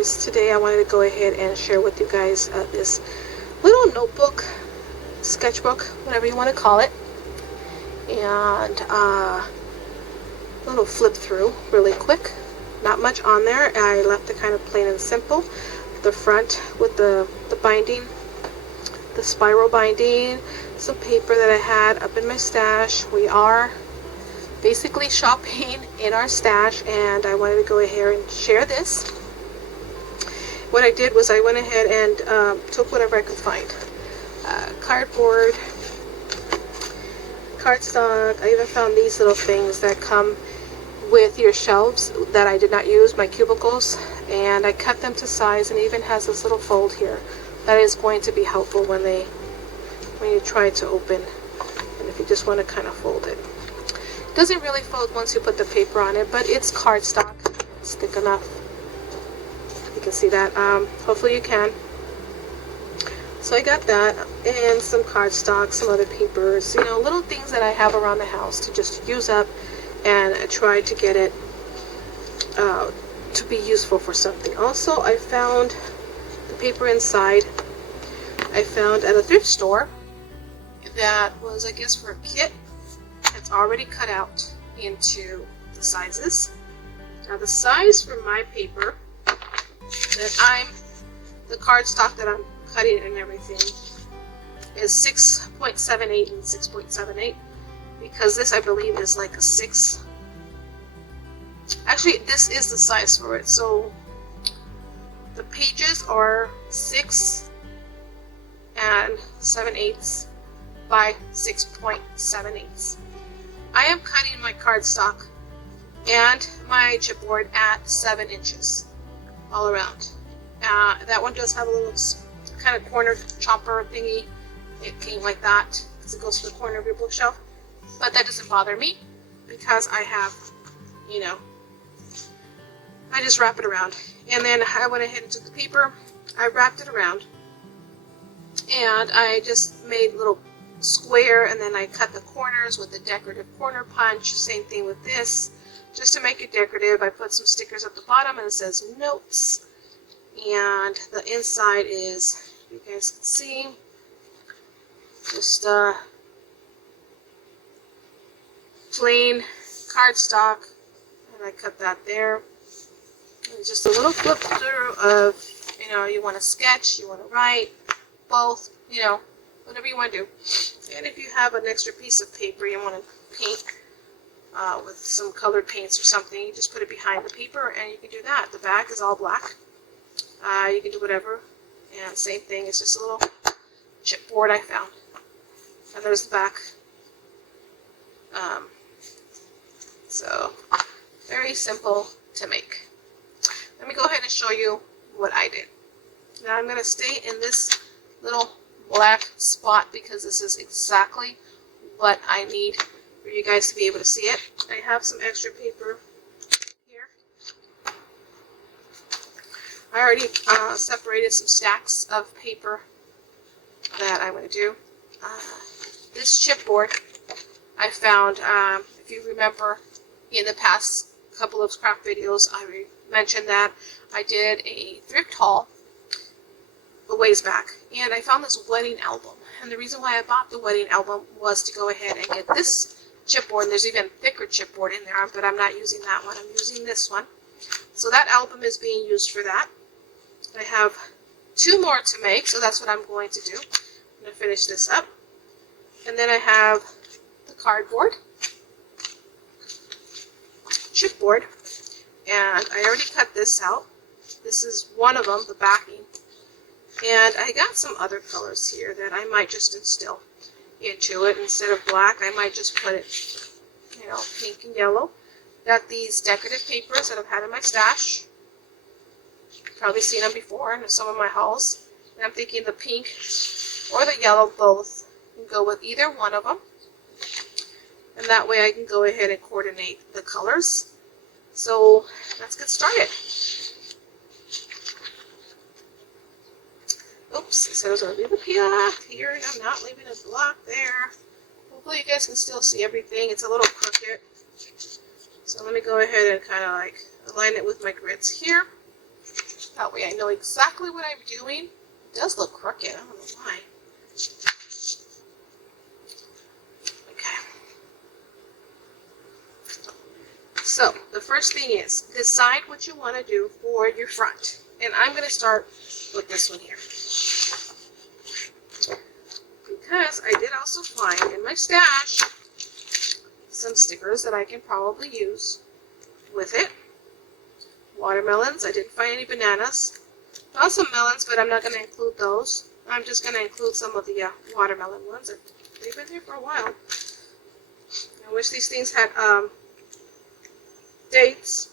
papers. Today I wanted to go ahead and share with you guys this little notebook, sketchbook, whatever you want to call it, and a little flip through really quick. Not much on there. I left it kind of plain and simple. The front with the binding, the spiral binding, some paper that I had up in my stash. We are basically shopping in our stash, and I wanted to go ahead and share this. What I did was I went ahead and took whatever I could find. Cardboard, cardstock. I even found these little things that come with your shelves that I did not use, my cubicles, and I cut them to size, and it even has this little fold here that is going to be helpful when you try to open, and if you just want to kind of fold it. It doesn't really fold once you put the paper on it, but it's cardstock. It's thick enough. You can see that. Hopefully you can. So I got that, and some cardstock, some other papers, you know, little things that I have around the house to just use up, and I tried to get it to be useful for something. Also, I found the paper inside. I found at a thrift store that was, I guess, for a kit. It's already cut out into the sizes. Now the size for my paper the cardstock that I'm cutting and everything is 6.78 and 6.78, because this I believe is like a 6. Actually, this is the size for it. So the pages are 6 and 7/8 by 6.78. I am cutting my cardstock and my chipboard at 7 inches all around. That one does have a little kind of corner chomper thingy. It came like that because it goes to the corner of your bookshelf. But that doesn't bother me because I have, you know, I just wrap it around. And then I went ahead and took the paper, I wrapped it around, and I just made little square, and then I cut the corners with the decorative corner punch. Same thing with this. Just to make it decorative, I put some stickers at the bottom, and it says notes. And the inside is, you guys can see, just plain cardstock, and I cut that there. And just a little flip through of, you know, you want to sketch, you want to write, both, you know, whatever you want to do. And if you have an extra piece of paper you want to paint with some colored paints or something, you just put it behind the paper and you can do that. The back is all black. You can do whatever. And same thing, it's just a little chipboard I found. And there's the back. So, very simple to make. Let me go ahead and show you what I did. Now I'm going to stay in this little black spot because this is exactly what I need for you guys to be able to see it. I have some extra paper here. I already separated some stacks of paper that I'm going to do. This chipboard I found, if you remember in the past couple of craft videos, I mentioned that I did a thrift haul a ways back, and I found this wedding album. And the reason why I bought the wedding album was to go ahead and get this chipboard. And there's even thicker chipboard in there, but I'm not using that one. I'm using this one. So that album is being used for that. I have 2 more to make, so that's what I'm going to do. I'm going to finish this up. And then I have the cardboard, chipboard, and I already cut this out. This is one of them, the backing. And I got some other colors here that I might just instill into it. Instead of black, I might just put it, you know, pink and yellow. Got these decorative papers that I've had in my stash. You've probably seen them before in some of my hauls. And I'm thinking the pink or the yellow both can go with either one of them. And that way I can go ahead and coordinate the colors. So let's get started. Oops, I said I was going to leave a block here, and I'm not leaving a block there. Hopefully you guys can still see everything. It's a little crooked. So let me go ahead and kind of like align it with my grids here. That way I know exactly what I'm doing. It does look crooked, I don't know why. Okay. So, the first thing is, decide what you want to do for your front. And I'm going to start with this one here. Because I did also find in my stash some stickers that I can probably use with it. Watermelons, I didn't find any bananas. Found some melons, but I'm not going to include those. I'm just going to include some of the watermelon ones. They've been here for a while. I wish these things had dates.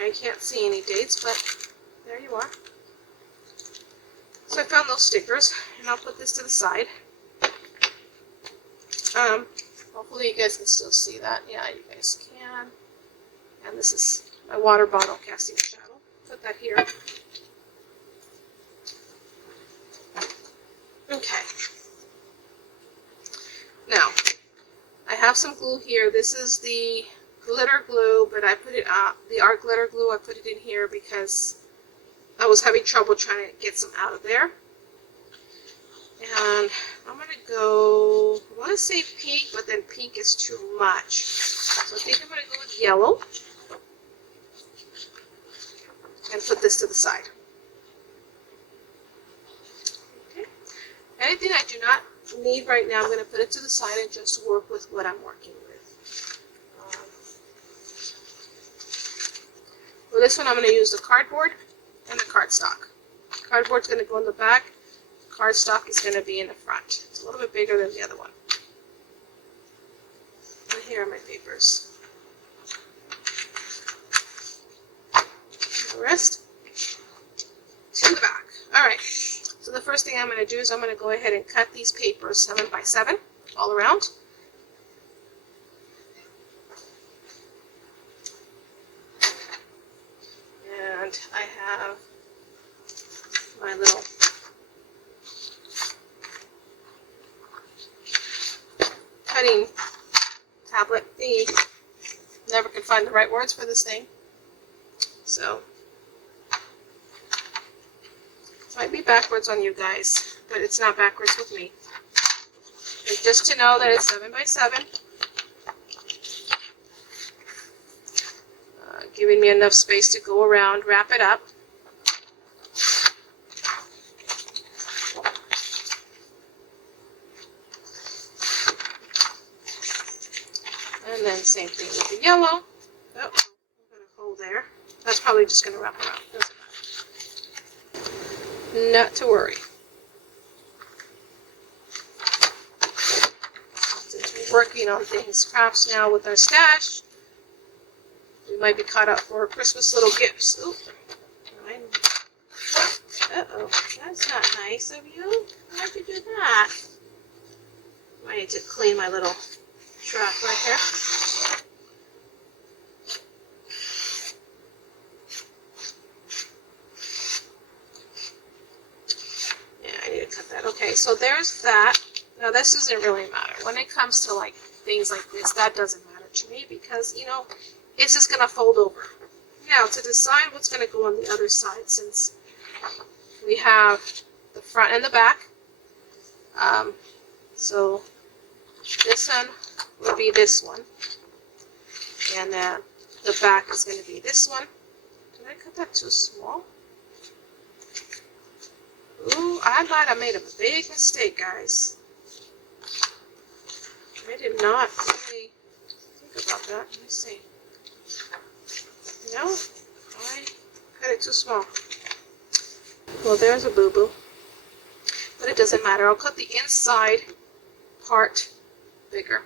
I can't see any dates, but there you are. So I found those stickers, and I'll put this to the side. Hopefully you guys can still see that. Yeah, you guys can. And this is my water bottle casting shadow. Put that here. Okay. Now, I have some glue here. This is the glitter glue, but I put it the art glitter glue. I put it in here because I was having trouble trying to get some out of there. And I'm going to go, I want to say pink, but then pink is too much. So I think I'm going to go with yellow. And put this to the side. Okay. Anything I do not need right now, I'm going to put it to the side and just work with what I'm working with. For this one, I'm going to use the cardboard and the cardstock. Cardboard's going to go in the back. Cardstock is going to be in the front. It's a little bit bigger than the other one. And here are my papers. The rest to the back. Alright, so the first thing I'm going to do is I'm going to go ahead and cut these papers 7 by 7 all around. And I have my little cutting tablet thingy. Never could find the right words for this thing. So, it might be backwards on you guys, but it's not backwards with me. And just to know that it's 7 by 7, giving me enough space to go around, wrap it up. And then same thing with the yellow. Oh, I've got a hole there. That's probably just going to wrap around. Doesn't matter. Not to worry. Since we're working on things, crafts now with our stash, we might be caught up for Christmas little gifts. Oop. Uh-oh. That's not nice of you. Why'd you do that? I need to clean my little trap right here. Okay, so there's that. Now this doesn't really matter. When it comes to like things like this, that doesn't matter to me because, you know, it's just going to fold over. Now to decide what's going to go on the other side, since we have the front and the back. So this one will be this one. And then the back is going to be this one. Did I cut that too small? Ooh, I might have made a big mistake, guys. I did not really think about that. Let me see. No, I cut it too small. Well, there's a boo-boo. But it doesn't matter. I'll cut the inside part bigger.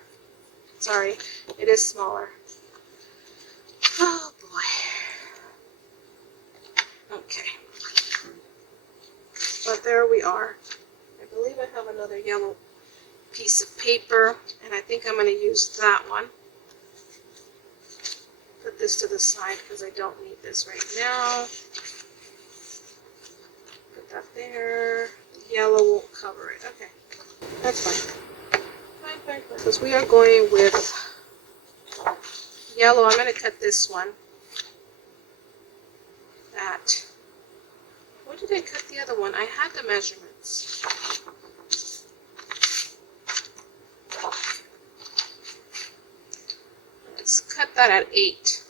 Sorry, it is smaller. Oh, boy. Okay. But there we are. I believe I have another yellow piece of paper, and I think I'm going to use that one. Put this to the side because I don't need this right now. Put that there. The yellow won't cover it. Okay. That's fine. Fine. Because we are going with yellow. I'm going to cut this one. that. Where did I cut the other one? I had the measurements. Let's cut that at 8.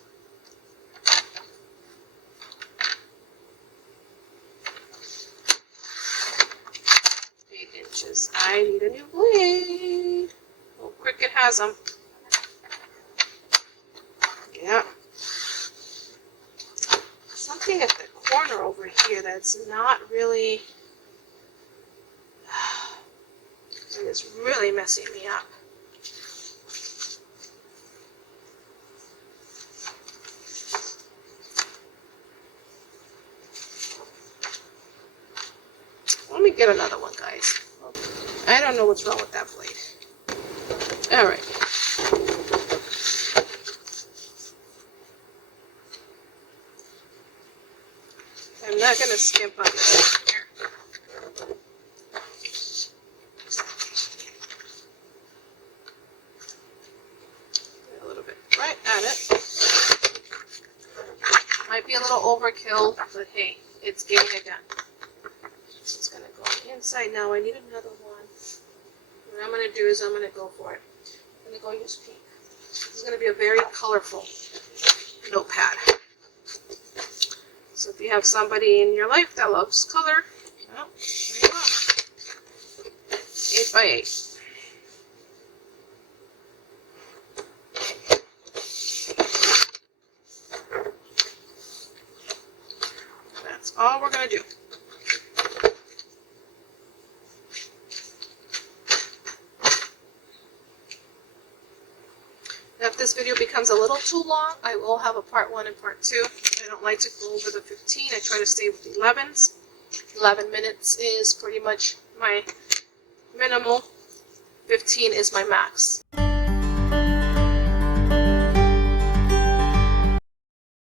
8 inches. I need a new blade. Oh, Cricut has them. Yeah. Something at the corner over here that's not really, and it's really messing me up. Let me get another one, guys. I don't know what's wrong with that blade. Alright. I'm not going to skimp on this here. A little bit right at it. Might be a little overkill, but hey, it's getting it done. It's going to go on the inside now. I need another one. What I'm going to do is I'm going to go for it. I'm going to go use pink. This is going to be a very colorful notepad. So if you have somebody in your life that loves color, well, there you go. 8 by 8. That's all we're going to do. Now, if this video becomes a little too long, I will have a part 1 and part 2. I don't like to go over the 15. I try to stay with the 11s. 11 minutes is pretty much my minimal. 15 is my max.